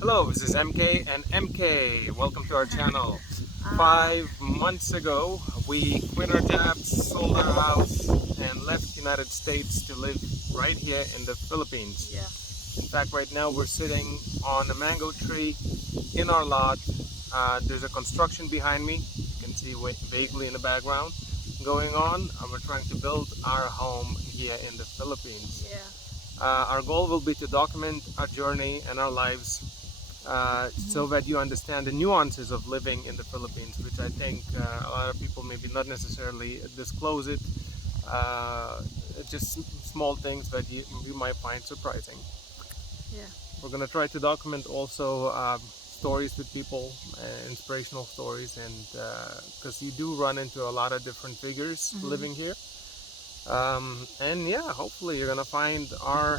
Hello, this is MK and MK. Welcome to our channel. Uh, 5 months ago, we quit our jobs, sold our house, and left United States to live right here in the Philippines. yeah. In fact, right now we're sitting on a mango tree in our lot. There's a construction behind me. You can see vaguely in the background going on. We're trying to build our home here in the Philippines. Yeah. Our goal will be to document our journey and our lives so that you understand the nuances of living in the Philippines, which I think a lot of people maybe not necessarily disclose it. Just small things that you might find surprising. Yeah. We're going to try to document also stories with people, inspirational stories, and because you do run into a lot of different figures living here. And yeah, hopefully you're gonna find our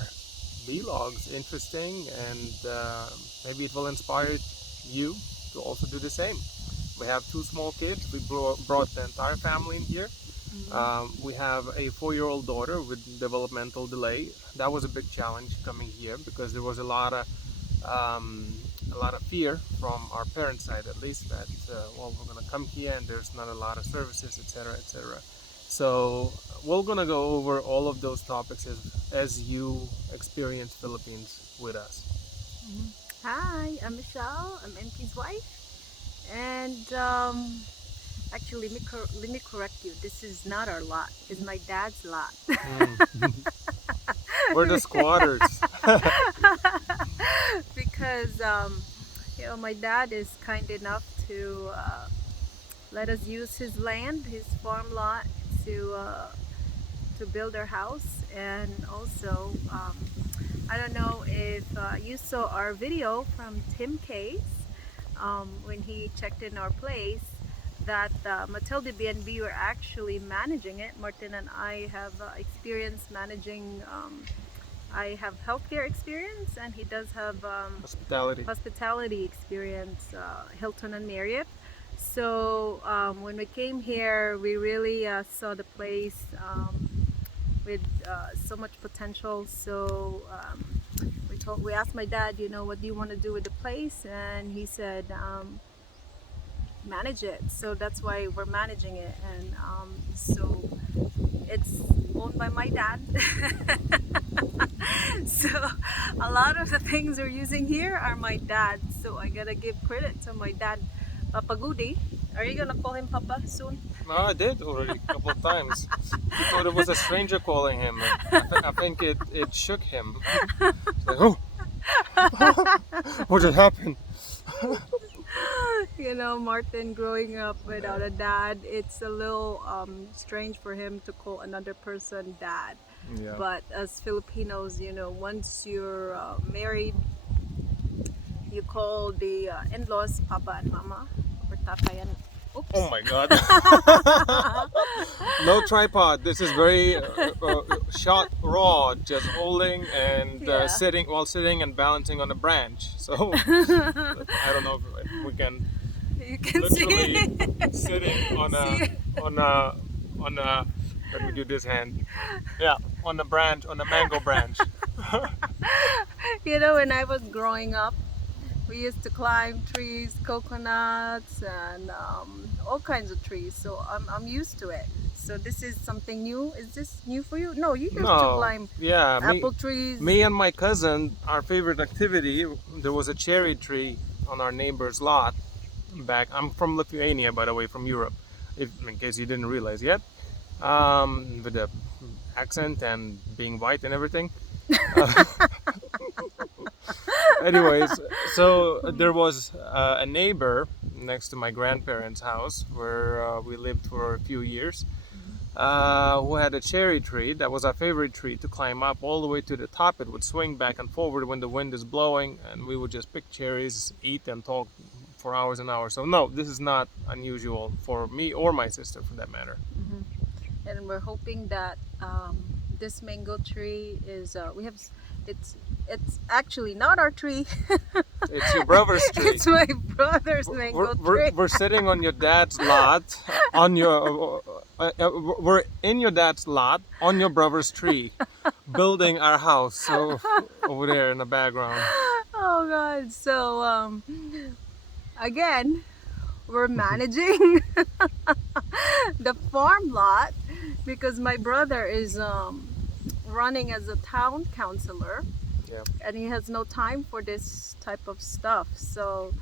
vlogs interesting, and maybe it will inspire you to also do the same. We have two small kids. We brought the entire family in here. We have a 4-year-old daughter with developmental delay. That was a big challenge coming here because there was um, a lot of fear from our parents' side, at least, that well, we're gonna come here and there's not a lot of services, etc., etc. So we're gonna go over all of those topics as you experience Philippines with us. Hi, I'm Michelle. I'm MP's wife. And actually, let me correct you. This is not our lot. It's my dad's lot. Mm. We're the squatters. Because my dad is kind enough to let us use his land, his farm lot, to uh, to build our house. And also, I don't know if you saw our video from Tim Case when he checked in our place, that Matilda B&B were actually managing it. Martin and I have experience managing. I have healthcare experience, and he does have Hospitality. hospitality experience, Hilton and Marriott. So when we came here, we really saw the place with so much potential. So we asked my dad, what do you want to do with the place? And he said, manage it. So that's why we're managing it. And so it's owned by my dad. So a lot of the things we're using here are my dad. So I gotta give credit to my dad. Papa Goody. Are you gonna call him Papa soon? No, I did already a couple of times. He thought it was a stranger calling him. I think it shook him. It's like, oh, what just happened? Martin growing up without a dad, it's a little strange for him to call another person dad. Yeah. But as Filipinos, once you're married, you call the in-laws Papa and Mama, or Tatay and oops. Oh my God. No tripod. This is very shot raw, just holding and Yeah. sitting and balancing on a branch. So I don't know if we can You can literally see. sitting on See? a let me do this hand. Yeah, on a branch, on a mango branch. When I was growing up, we used to climb trees, coconuts, and all kinds of trees. So I'm used to it. So this is something new. Is this new for you? No, you used to No, climb yeah, apple trees. me and my cousin, our favorite activity, there was a cherry tree on our neighbor's lot back. I'm from Lithuania, by the way, from Europe, in case you didn't realize yet, with the accent and being white and everything. Anyways, so there was a neighbor next to my grandparents' house where we lived for a few years, who had a cherry tree that was our favorite tree to climb up all the way to the top. It would swing back and forward when the wind is blowing, and we would just pick cherries, eat, and talk for hours and hours. So no, this is not unusual for me or my sister, for that matter. And we're hoping that this mango tree is it's actually not our tree. It's your brother's tree. It's my brother's mango tree. We're sitting on your dad's lot, on your we're in your dad's lot on your brother's tree, building our house. So over there in the background. Oh Oh God. So again, we're managing the farm lot because my brother is running as a town councilor, Yeah. and he has no time for this type of stuff. So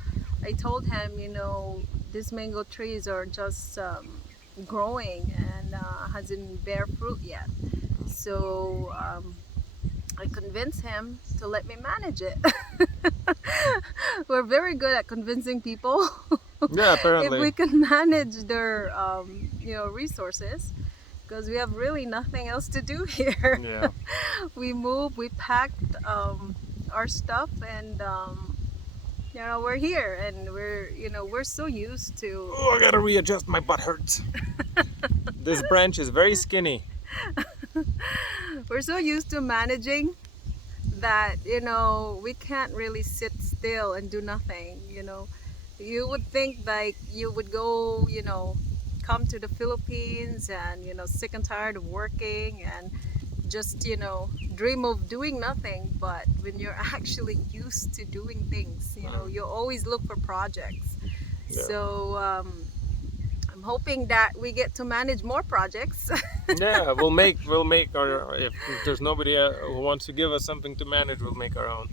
I told him, these mango trees are just growing and hasn't bear fruit yet. So I convinced him to let me manage it. We're very good at convincing people. Yeah, If apparently. we can manage their resources, because we have really nothing else to do here. Yeah. We moved, we packed our stuff, and we're here, and we're so used to. Oh, I gotta readjust. My butt hurts. This branch is very skinny. We're so used to managing that we can't really sit still and do nothing. You would think like you would go, come to the Philippines and sick and tired of working and just dream of doing nothing. But when you're actually used to doing things, you always look for projects. Yeah. So I'm hoping that we get to manage more projects. Yeah, we'll make our, if there's nobody who wants to give us something to manage, we'll make our own.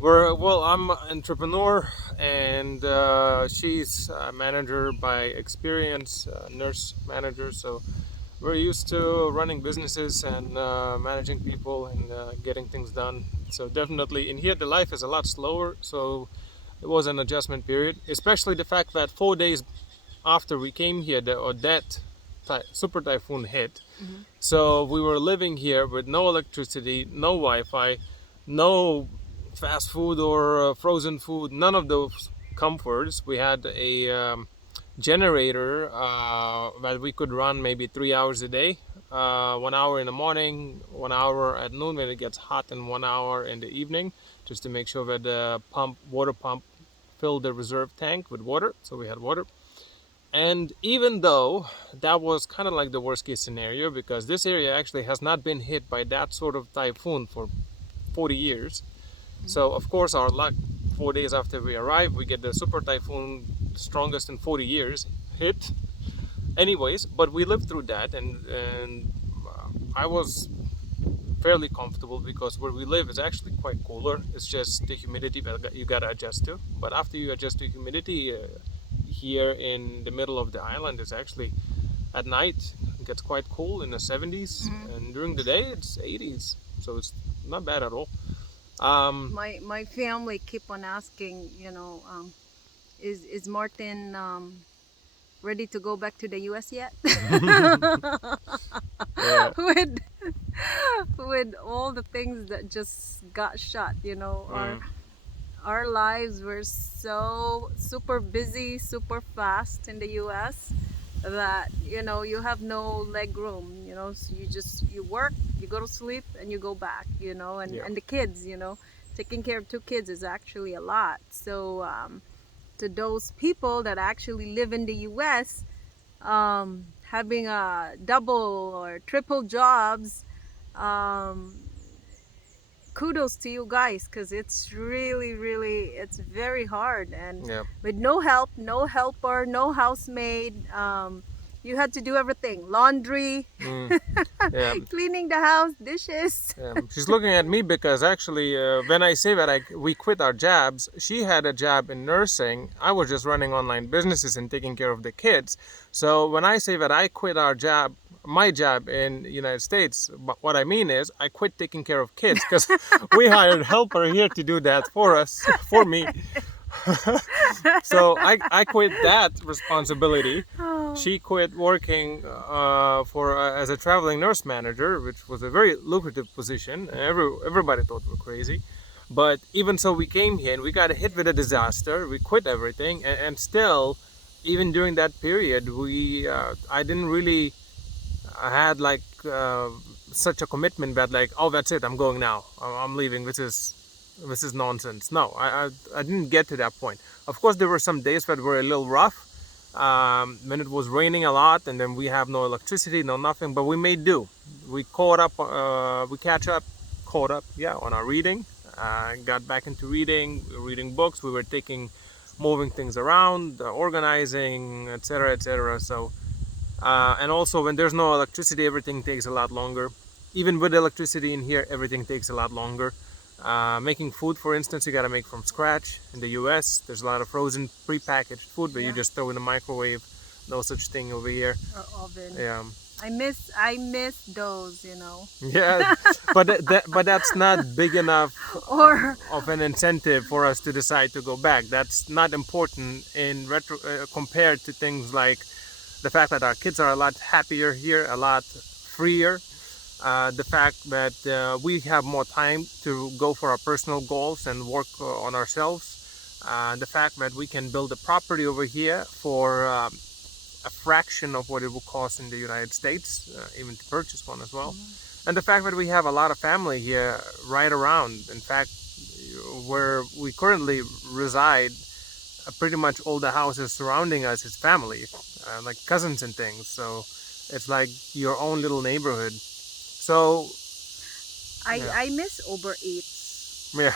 I'm an entrepreneur, and she's a manager by experience, nurse manager. So we're used to running businesses and managing people and getting things done. So definitely in here the life is a lot slower. So it was an adjustment period, especially the fact that 4 days after we came here, the Odette super typhoon hit. Mhm. So we were living here with no electricity, no Wi-Fi, no fast food or frozen food, none of those comforts. We had a generator that we could run maybe 3 hours a day, 1 hour in the morning, 1 hour at noon when it gets hot, and 1 hour in the evening, just to make sure that the water pump filled the reserve tank with water. So we had water. And even though that was kind of like the worst case scenario, because this area actually has not been hit by that sort of typhoon for 40 years. So of course our luck, 4 days after we arrived, we get the super typhoon, strongest in 40 years, hit. Anyways, but we lived through that, and I was fairly comfortable because where we live is actually quite cooler. It's just the humidity that you gotta adjust to. But after you adjust to humidity, here in the middle of the island is actually at night it gets quite cool in the 70s, and during the day it's 80s, so it's not bad at all. My family keep on asking, is Martin ready to go back to the US yet? Yeah. with all the things that just got shut, our lives were so super busy, super fast in the US that you have no leg room, so you work, you go to sleep, and you go back, and Yeah. and the kids, taking care of 2 kids is actually a lot. So to those people that actually live in the US, having a double or triple jobs, kudos to you guys, because it's really it's very hard, and Yeah. with no help, no helper, no housemaid, you had to do everything: laundry, Yeah. cleaning the house, dishes. She's looking at me because actually, when I say that we quit our jobs, she had a job in nursing. I was just running online businesses and taking care of the kids. So when I say that I quit my job in the United States, what I mean is I quit taking care of kids, because we hired helper here to do that for me. So I quit that responsibility. She quit working as a traveling nurse manager, which was a very lucrative position. Everybody thought we were crazy. But even so, we came here and we got hit with a disaster. We quit everything, and still, even during that period, I didn't really had like such a commitment that like, oh, that's it, I'm going now, I'm leaving, this is nonsense. No, I didn't get to that point. Of course, there were some days that were a little rough, when it was raining a lot, and then we have no electricity, no nothing, but we made do. We caught up, on our reading, got back into reading books. We were moving things around, organizing, etc., etc. So, and also when there's no electricity, everything takes a lot longer. Even with electricity in here, everything takes a lot longer. Making food, for instance, you gotta make from scratch. In the US, there's a lot of frozen, pre-packaged food, but you just throw in the microwave. No such thing over here. Or oven. Yeah. I miss those, you know. Yeah, but that's not big enough Or of an incentive for us to decide to go back. That's not important in compared to things like the fact that our kids are a lot happier here, a lot freer. The fact that we have more time to go for our personal goals and work on ourselves. The fact that we can build a property over here for a fraction of what it will cost in the United States, even to purchase one as well. And the fact that we have a lot of family here right around. In fact, where we currently reside, pretty much all the houses surrounding us is family, like cousins and things. So it's like your own little neighborhood. So I miss Uber Eats. yeah,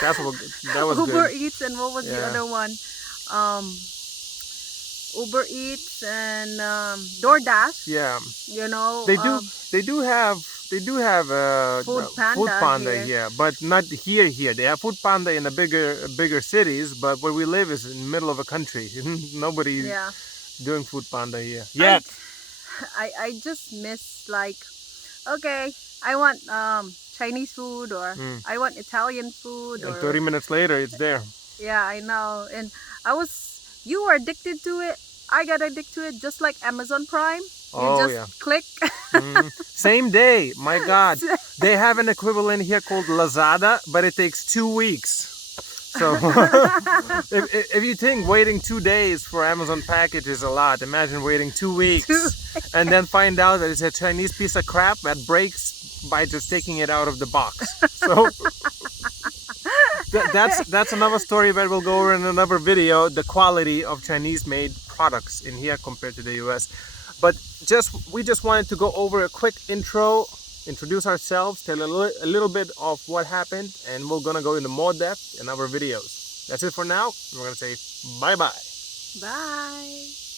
that was Uber good. Eats, and what was the other one? Uber Eats and DoorDash. Yeah, You know, they do have Food Food Panda Panda here. here, but not here. They have Food Panda in the bigger cities, but where we live is in the middle of a country. Nobody's yeah. doing Food Panda here yet. I just miss, like, okay, I want Chinese food, or I want Italian food, And or 30 minutes later, it's there. yeah, I know. And you were addicted to it. I got addicted to it, just like Amazon Prime. You Oh just yeah. click. Same day. My God, they have an equivalent here called Lazada, but it takes 2 weeks. So if you think waiting 2 days for Amazon package is a lot, imagine waiting 2 weeks and then find out that it's a Chinese piece of crap that breaks by just taking it out of the box. So that's another story that we'll go over in another video, the quality of Chinese made products in here compared to the US. But we just wanted to go over a quick intro, introduce ourselves, tell a little bit of what happened, and we're gonna go into more depth in our videos. That's it for now. We're gonna say bye-bye. Bye.